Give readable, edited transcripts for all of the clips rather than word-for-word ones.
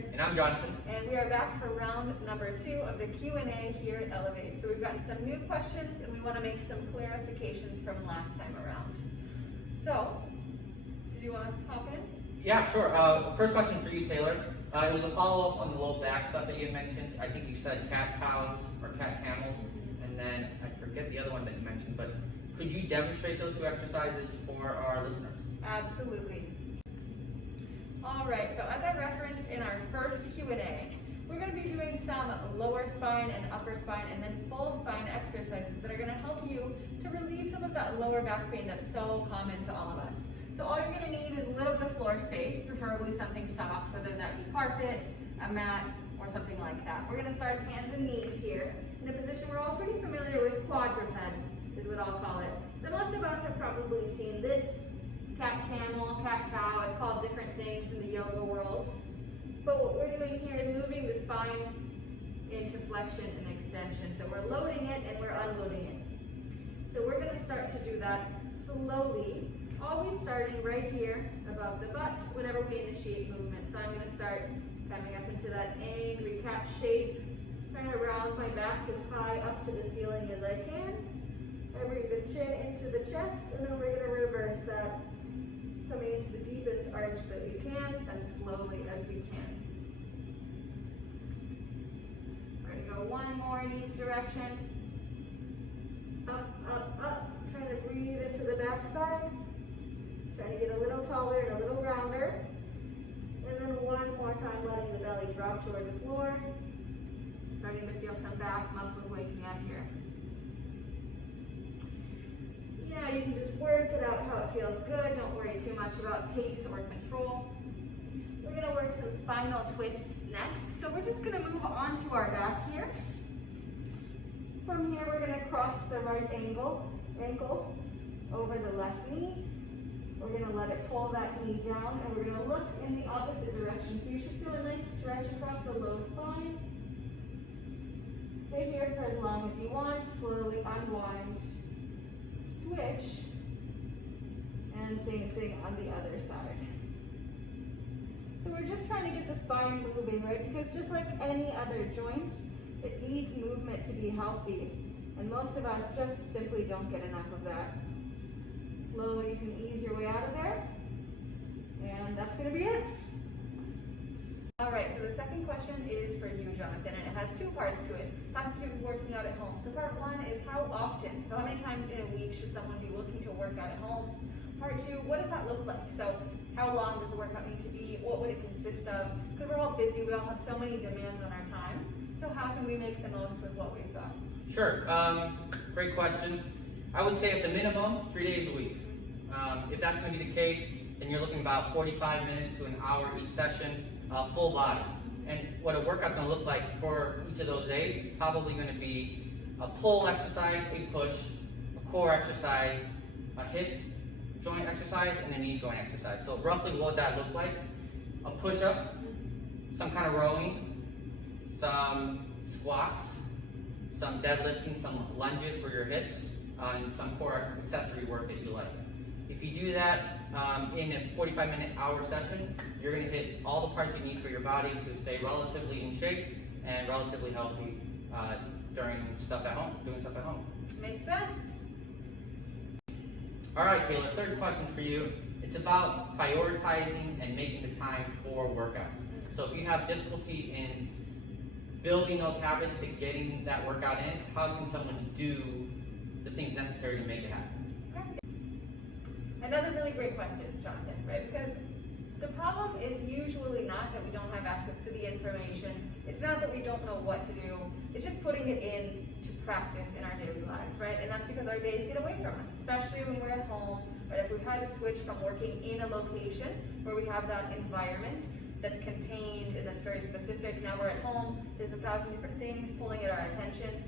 Taylor. And I'm Jonathan. And we are back for round number 2 of the Q&A here at Elevate. So we've gotten some new questions and we want to make some clarifications from last time around. So, did you want to hop in? Yeah, sure. First question for you, Taylor. It was a follow-up on the low back stuff that you mentioned. I think you said cat cows or cat camels, and then I forget the other one that you mentioned, but could you demonstrate those 2 exercises for our listeners? Absolutely. All right, so as I referenced in our first Q&A, we're going to be doing some lower spine and upper spine and then full spine exercises that are going to help you to relieve some of that lower back pain that's so common to all of us. So all you're going to need is a little bit of floor space, preferably something soft, whether that be carpet, a mat, or something like that. We're going to start hands and knees here in a position we're all pretty familiar with. Quadruped is what I'll call it. So most of us have probably seen this cat camel, cat cow. It's called different things in the yoga world. But what we're doing here is moving the spine into flexion and extension. So we're loading it and we're unloading it. So we're going to start to do that slowly, always starting right here above the butt whenever we initiate movement. So I'm going to start coming up into that angry cat shape, trying to round my back as high up to the ceiling as I can. I bring the chin into the chest, and then we're going to reverse that, coming into the deepest arch that we can, as slowly as we can. We're going to go one more in each direction. Up, up, up. Trying to breathe into the back side. Trying to get a little taller and a little rounder. And then one more time, letting the belly drop toward the floor. Starting to feel some back muscles waking up here. Yeah, you can just work it out how it feels good. Don't worry too much about pace or control. We're going to work some spinal twists next. So we're just going to move on to our back here. From here, we're going to cross the right ankle over the left knee. We're going to let it pull that knee down, and we're going to look in the opposite direction. So you should feel a nice stretch across the low spine. Stay here for as long as you want. Slowly unwind. Switch, and same thing on the other side. So we're just trying to get the spine moving, right? Because just like any other joint, it needs movement to be healthy. And most of us just simply don't get enough of that. Slowly you can ease your way out of there. And that's going to be it. All right, so the second question is for you, Jonathan, and it has 2 parts to it. It has to do with working out at home. So part 1 is how often? So how many times in a week should someone be looking to work out at home? Part 2, what does that look like? So how long does the workout need to be? What would it consist of? Because we're all busy, we all have so many demands on our time. So how can we make the most with what we've got? Sure. Great question. I would say at the minimum, 3 days a week. If that's going to be the case, then you're looking about 45 minutes to an hour each session. Full body. And what a workout's going to look like for each of those days is probably going to be a pull exercise, a push, a core exercise, a hip joint exercise, and a knee joint exercise. So roughly what would that look like? A push-up, some kind of rowing, some squats, some deadlifting, some lunges for your hips, and some core accessory work that you like. If you do that in a 45-minute hour session, you're going to hit all the parts you need for your body to stay relatively in shape and relatively healthy during stuff at home, doing stuff at home. Makes sense. All right, Taylor, third question for you. It's about prioritizing and making the time for workouts. So if you have difficulty in building those habits to getting that workout in, how can someone do the things necessary to make it happen? Another really great question, Jonathan, right? Because the problem is usually not that we don't have access to the information. It's not that we don't know what to do. It's just putting it into practice in our daily lives, right? And that's because our days get away from us, especially when we're at home, right? If we've had to switch from working in a location where we have that environment that's contained and that's very specific. Now we're at home, there's 1,000 different things pulling at our attention.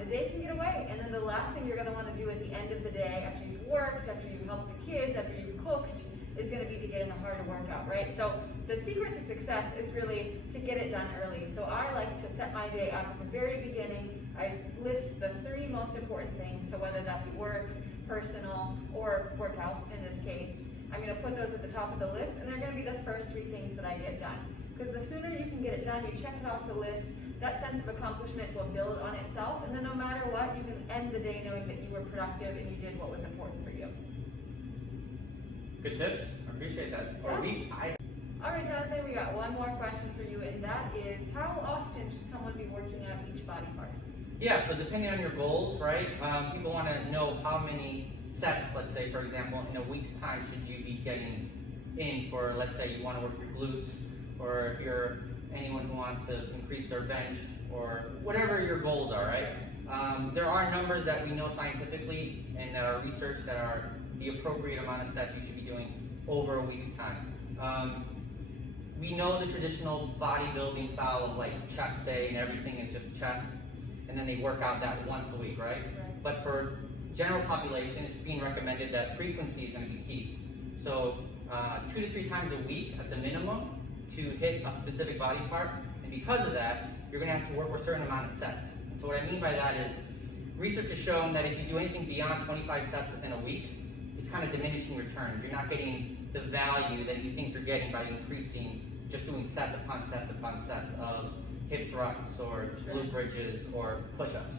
The day can get away, and then the last thing you're going to want to do at the end of the day, after you've worked, after you've helped the kids, after you've cooked, is going to be to get in a harder workout, right? So the secret to success is really to get it done early. So I like to set my day up at the very beginning. I list the 3 most important things, so whether that be work, personal, or workout in this case, I'm going to put those at the top of the list, and they're going to be the first 3 things that I get done. Because the sooner you can get it done, you check it off the list, that sense of accomplishment will build on itself, and then no matter what, you can end the day knowing that you were productive and you did what was important for you. Good tips. I appreciate that. Yeah. All right, Jonathan, we got one more question for you, and that is, how often should someone be working out each body part? Yeah, so depending on your goals, right, people want to know how many sets, let's say, for example, in a week's time should you be getting in for, let's say, you want to work your glutes, or if you're anyone who wants to increase their bench, or whatever your goals are, right? There are numbers that we know scientifically and that are researched that are the appropriate amount of sets you should be doing over a week's time. We know the traditional bodybuilding style of like chest day and everything is just chest, and then they work out that once a week, right? But for general population, it's being recommended that frequency is going to be key. So 2 to 3 times a week at the minimum to hit a specific body part, and because of that, you're going to have to work with a certain amount of sets. And so what I mean by that is, research has shown that if you do anything beyond 25 sets within a week, it's kind of diminishing returns. You're not getting the value that you think you're getting by increasing, just doing sets upon sets upon sets of hip thrusts or glute bridges or push-ups.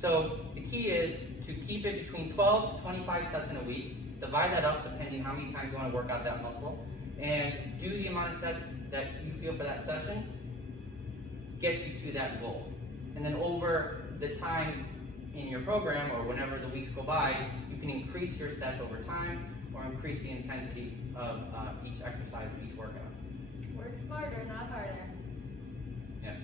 So the key is to keep it between 12 to 25 sets in a week, divide that up depending how many times you want to work out that muscle, and do the amount of sets that you feel for that session gets you to that goal. And then over the time in your program or whenever the weeks go by, you can increase your sets over time or increase the intensity of each exercise, each workout. Work smarter, not harder. Yes.